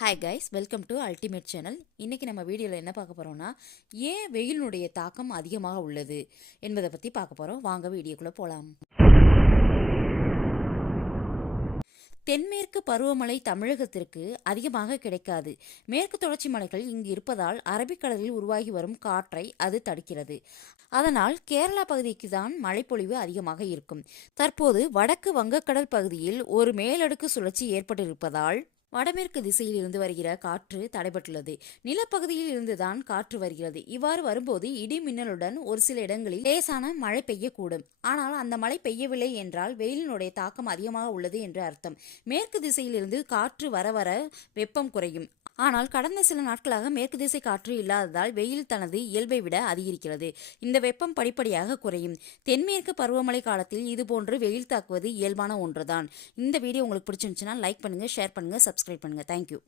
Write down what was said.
Hi guys, welcome to ultimate channel. இன்றைக்கி நம்ம வீடியோவில் என்ன பார்க்க போகிறோம்னா, ஏன் வெயிலினுடைய தாக்கம் அதிகமாக உள்ளது என்பதை பற்றி பார்க்க போகிறோம். வாங்க வீடியோக்குள்ளே போகலாம். தென்மேற்கு பருவமழை தமிழகத்திற்கு அதிகமாக கிடைக்காது. மேற்கு தொடர்ச்சி மலைகள் இங்கு இருப்பதால் அரபிக்கடலில் உருவாகி வரும் காற்றை அது தடுக்கிறது. அதனால் கேரளா பகுதிக்கு தான் மழைப்பொழிவு அதிகமாக இருக்கும். தற்போது வடக்கு வங்கக்கடல் பகுதியில் ஒரு மேலடுக்கு சுழற்சி ஏற்பட்டிருப்பதால் வடமேற்கு திசையில் இருந்து வருகிற காற்று தடைபட்டுள்ளது. நிலப்பகுதியில் இருந்துதான் காற்று வருகிறது. இவ்வாறு வரும்போது இடி மின்னலுடன் ஒரு சில இடங்களில் லேசான மழை பெய்யக்கூடும். ஆனால் அந்த மழை பெய்யவில்லை என்றால் வெயிலினுடைய தாக்கம் அதிகமாக உள்ளது என்று அர்த்தம். மேற்கு திசையிலிருந்து காற்று வர வர வெப்பம் குறையும். ஆனால் கடந்த சில நாட்களாக மேற்கு திசை காற்று இல்லாததால் வெயில் தனது இயல்பை விட அதிகரிக்கிறது. இந்த வெப்பம் படிப்படியாக குறையும். தென்மேற்கு பருவமழை காலத்தில் இதுபோன்று வெயில் தாக்குவது இயல்பான ஒன்றுதான். இந்த வீடியோ உங்களுக்கு பிடிச்சிருந்துச்சுன்னா லைக் பண்ணுங்க, ஷேர் பண்ணுங்க, சப்ஸ்கிரைப் பண்ணுங்க. தேங்க்யூ.